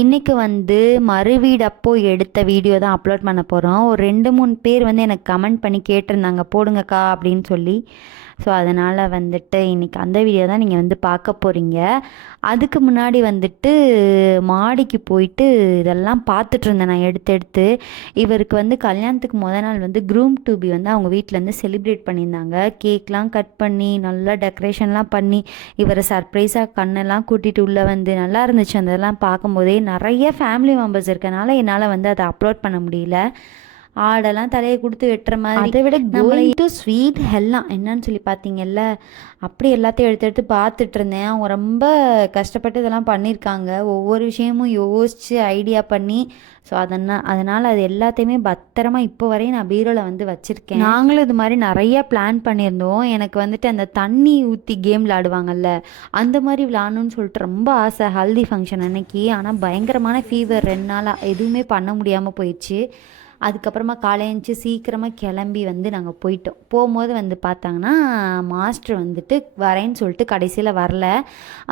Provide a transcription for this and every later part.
இன்றைக்கி வந்து மறுவீடு அப்போ எடுத்த வீடியோ தான் அப்லோட் பண்ண போகிறோம். ஒரு 2-3 பேர் வந்து எனக்கு கமெண்ட் பண்ணி கேட்டிருந்தாங்க போடுங்கக்கா அப்படின்னு சொல்லி. ஸோ அதனால் வந்துட்டு இன்றைக்கி அந்த வீடியோ தான் நீங்கள் வந்து பார்க்க போகிறீங்க. அதுக்கு முன்னாடி வந்துட்டு மாடிக்கு போயிட்டு இதெல்லாம் பார்த்துட்ருந்தேன் நான் எடுத்து. இவருக்கு வந்து கல்யாணத்துக்கு நாள் வந்து க்ரூம் டூபி வந்து அவங்க வீட்டிலேருந்து செலிப்ரேட் பண்ணியிருந்தாங்க. கேக்லாம் கட் பண்ணி நல்லா டெக்கரேஷன்லாம் பண்ணி இவரை சர்ப்ரைஸாக கண்ணெல்லாம் கூட்டிகிட்டு உள்ளே வந்து நல்லா இருந்துச்சு. அதெல்லாம் பார்க்கும்போதே நிறைய ஃபேமிலி மெம்பர்ஸ் இருக்கனால என்னால் வந்து அதை அப்லோட் பண்ண முடியல. ஆடெல்லாம் தலையை கொடுத்து வெட்டுற மாதிரி, அதை விட கோயிங் டு ஸ்வீட் எல்லாம் என்னன்னு சொல்லி பார்த்தீங்கல்ல, அப்படி எல்லாத்தையும் எடுத்து பார்த்துட்டு இருந்தேன். அவங்க ரொம்ப கஷ்டப்பட்டு இதெல்லாம் பண்ணியிருக்காங்க. ஒவ்வொரு விஷயமும் யோசித்து ஐடியா பண்ணி. ஸோ அதனால் அது எல்லாத்தையுமே பத்திரமா இப்போ வரையும் நான் பீரோவில் வந்து வச்சுருக்கேன். நாங்களும் இது மாதிரி நிறையா பிளான் பண்ணியிருந்தோம். எனக்கு வந்துட்டு அந்த தண்ணி ஊற்றி கேம் விளாடுவாங்கல்ல, அந்த மாதிரி விளாடணுன்னு சொல்லிட்டு ரொம்ப ஆசை ஹல்தி ஃபங்க்ஷன் அன்னைக்கு. ஆனால் பயங்கரமான ஃபீவர் 2 நாளாக எதுவுமே பண்ண முடியாமல் போயிடுச்சு. அதுக்கப்புறமா காலையிச்சு சீக்கிரமாக கிளம்பி வந்து நாங்கள் போயிட்டோம். போகும்போது வந்து பார்த்தாங்கன்னா மாஸ்டர் வந்துட்டு வரேன்னு சொல்லிட்டு கடைசியில் வரல.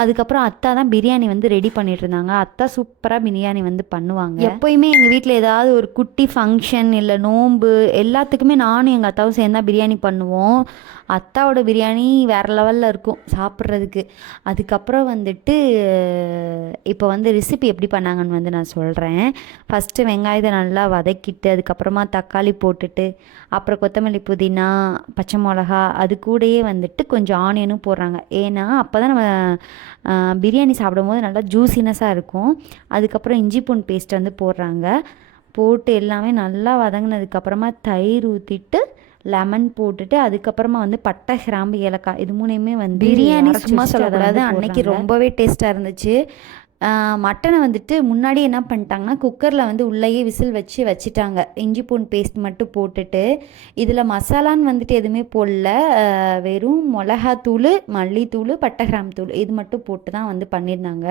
அதுக்கப்புறம் அத்தா தான் பிரியாணி வந்து ரெடி பண்ணிட்டு இருந்தாங்க. அத்தா சூப்பராக பிரியாணி வந்து பண்ணுவாங்க. எப்போயுமே எங்கள் வீட்டில் ஏதாவது ஒரு குட்டி ஃபங்க்ஷன் இல்லை நோன்பு எல்லாத்துக்குமே நானும் எங்கள் அத்தாவும் சேர்ந்தா பிரியாணி பண்ணுவோம். அத்தாவோட பிரியாணி வேறு லெவலில் இருக்கும் சாப்பிட்றதுக்கு. அதுக்கப்புறம் வந்துட்டு இப்போ வந்து ரெசிபி எப்படி பண்ணாங்கன்னு வந்து நான் சொல்கிறேன். ஃபஸ்ட்டு வெங்காயத்தை நல்லா வதக்கிட்டு அதுக்கப்புறமா தக்காளி போட்டுட்டு அப்புறம் கொத்தமல்லி புதினா பச்சை மிளகா அது கூடயே வந்துட்டு கொஞ்சம் ஆனியனும் போடுறாங்க. ஏன்னா அப்போ தான் நம்ம பிரியாணி சாப்பிடும்போது நல்லா ஜூசினஸாக இருக்கும். அதுக்கப்புறம் இஞ்சி பூண்டு பேஸ்ட் வந்து போடுறாங்க. போட்டு எல்லாமே நல்லா வதங்கினதுக்கப்புறமா தயிர் ஊற்றிட்டு லெமன் போட்டுட்டு அதுக்கப்புறமா வந்து பட்டை கிராம்பு ஏலக்காய் இது மூணையுமே வந்து பிரியாணி சும்மா சொல்லக்கூடாது, அன்னைக்கு ரொம்பவே டேஸ்ட்டாக இருந்துச்சு. மட்டனை வந்துட்டு முன்னாடி என்ன பண்ணிட்டாங்கன்னா குக்கரில் வந்து உள்ளேயே விசில் வச்சுட்டாங்க. இஞ்சி பூண்டு பேஸ்ட் மட்டும் போட்டுட்டு இதில் மசாலான்னு வந்துட்டு எதுவுமே போடல. வெறும் மிளகாத்தூள் மல்லித்தூள் பட்டை கிராம்பு தூள் இது மட்டும் போட்டு தான் வந்து பண்ணியிருந்தாங்க.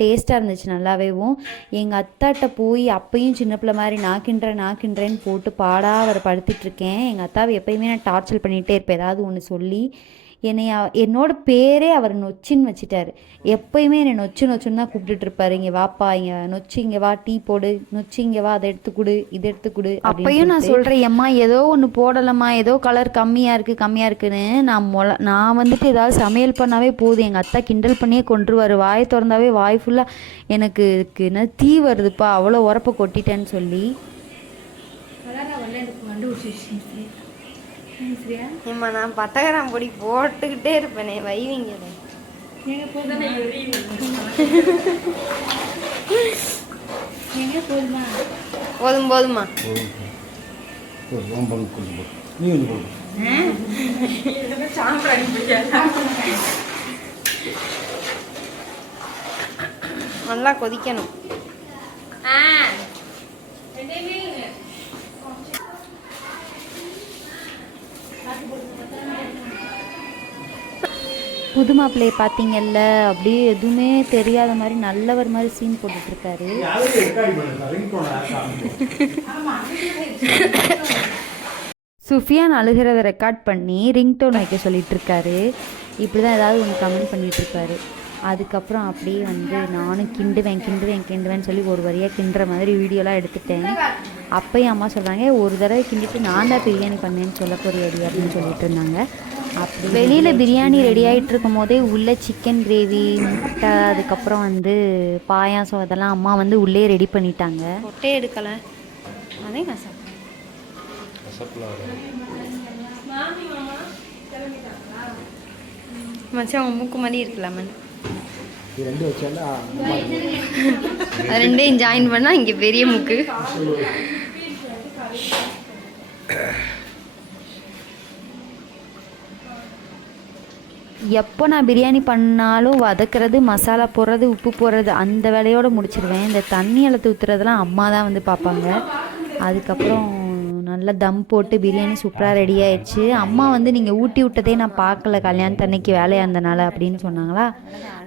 டேஸ்ட்டாக இருந்துச்சு நல்லாவேவும். எங்கள் அத்தாட்ட போய் அப்பையும் சின்ன பிள்ளை மாதிரி நாக்கின்றேன்னு போட்டு பாடாக அவரை படுத்திட்டுருக்கேன். எங்கள் அத்தாவை எப்போயுமே நான் டார்ச்சர் பண்ணிகிட்டே இருப்பேன் ஏதாவது ஒன்று சொல்லி. என்னோட பேரே அவர் நொச்சின்னு வச்சுட்டாரு. எப்போயுமே என்னை நொச்சுன்னு தான் கூப்பிட்டுட்டு இருப்பாரு. இங்கே வாப்பா, இங்கே நொச்சி, இங்கே வா டீ போடு, நொச்சி இங்கே வா அதை எடுத்து கொடு இதை எடுத்து கொடு. அப்பையும் நான் சொல்கிறேன், எம்மா ஏதோ ஒன்று போடலம்மா, ஏதோ கலர் கம்மியாக இருக்குன்னு. நான் வந்துட்டு ஏதாவது சமையல் பண்ணாவே போதும் எங்கள் அத்தா கிண்டல் பண்ணியே கொண்டுருவார். வாயை திறந்தாவே வாய் ஃபுல்லாக எனக்கு என்ன தீ வருதுப்பா அவ்வளோ உரப்பை கொட்டிட்டேன்னு சொல்லி. ஏம்மா நான் பட்டகரம் பொடி போட்டுக்கிட்டே இருப்பேனே வைவிங்க. போதுமா நல்லா கொதிக்கணும். புது மாப்பிள்ளையை பார்த்தீங்கல்ல, அப்படியே எதுவுமே தெரியாத மாதிரி நல்லவர் மாதிரி சீன் போட்டுட்ருக்காரு. சுஃபியான் அழுகிறத ரெக்கார்ட் பண்ணி ரிங்டோன் வைக்க சொல்லிட்டு இருக்காரு. இப்படி தான் ஏதாவது ஒன்று கமெண்ட் பண்ணிகிட்ருக்காரு. அதுக்கப்புறம் அப்படியே வந்து நானும் கிண்டுவேன்னு சொல்லி ஒரு வரியாக கிண்டுற மாதிரி வீடியோலாம் எடுத்துட்டேன். அப்பையும் அம்மா சொல்கிறாங்க, ஒரு தடவை கிண்டிட்டு நான் தான் பிரியாணி பண்ணேன்னு சொல்ல போறியாடி அப்படின்னு சொல்லிட்டு இருந்தாங்க. அப்படி வெளியில் பிரியாணி ரெடி ஆகிட்டு இருக்கும் போதே உள்ளே சிக்கன் கிரேவி முட்டை அதுக்கப்புறம் வந்து பாயாசம் அதெல்லாம் அம்மா வந்து உள்ளே ரெடி பண்ணிட்டாங்க. முட்டையே எடுக்கலை, அதே மச்சான் அவங்க மூக்கு மாதிரி இருக்கலாமே. ரெண்டையும் ஜாயின் பண்ணால் இங்கே பெரிய மூக்கு. எப்போ நான் பிரியாணி பண்ணாலும் வதக்கிறது மசாலா போடுறது உப்பு போடுறது அந்த வேலையோடு முடிச்சிடுவேன். இந்த தண்ணி அளத்து ஊற்றுறதுலாம் அம்மா தான் வந்து பார்ப்பாங்க. அதுக்கப்புறம் நல்லா தம் போட்டு பிரியாணி சூப்பராக ரெடி ஆயிடுச்சு. அம்மா வந்து நீங்கள் ஊட்டி விட்டதே நான் பார்க்கல கல்யாணத்து அன்னைக்கு வேலையாக இருந்தனால அப்படின்னு சொன்னாங்களா.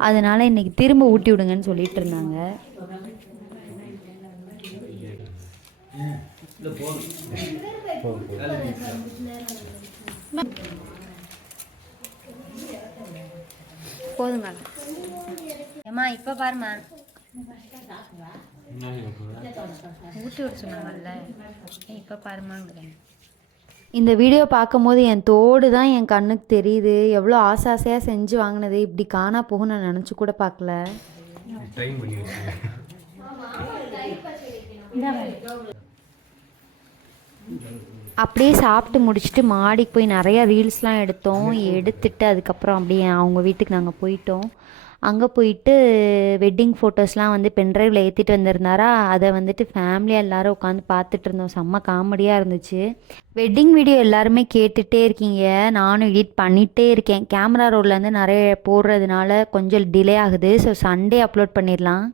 அதனால் இன்றைக்கி திரும்ப ஊட்டி விடுங்கன்னு சொல்லிட்டு இருந்தாங்க. போதுங்க ஏம்மா இப்போ பாருமா ஊட்டி விட சொன்னாங்கல்ல இப்போ பாருமாங்கிறேன். இந்த வீடியோ பார்க்கும்போது என் தோடு தான் என் கண்ணுக்கு தெரியுது. எவ்வளோ ஆசை ஆசையாக செஞ்சு வாங்கினது இப்படி காணா போகும் நான் நினச்சி கூட பார்க்கல. அப்படியே சாப்பிட்டு முடிச்சுட்டு மாடிக்கு போய் நிறையா ரீல்ஸ்லாம் எடுத்தோம். எடுத்துட்டு அதுக்கப்புறம் அப்படியே அவங்க வீட்டுக்கு நாங்கள் போயிட்டோம். அங்கே போயிட்டு வெட்டிங் ஃபோட்டோஸ்லாம் வந்து பென்ட்ரைவில் ஏற்றிட்டு வந்திருந்தாரா, அதை வந்துட்டு ஃபேமிலியாக எல்லோரும் உட்காந்து பார்த்துட்டு இருந்தோம். செம்ம காமெடியாக இருந்துச்சு. வெட்டிங் வீடியோ எல்லாருமே கேட்டுகிட்டே இருக்கீங்க, நானும் எடிட் பண்ணிகிட்டே இருக்கேன். கேமரா ரோல்லேருந்து நிறைய போடுறதுனால கொஞ்சம் டிலே ஆகுது. ஸோ சண்டே அப்லோட் பண்ணிடலாம்.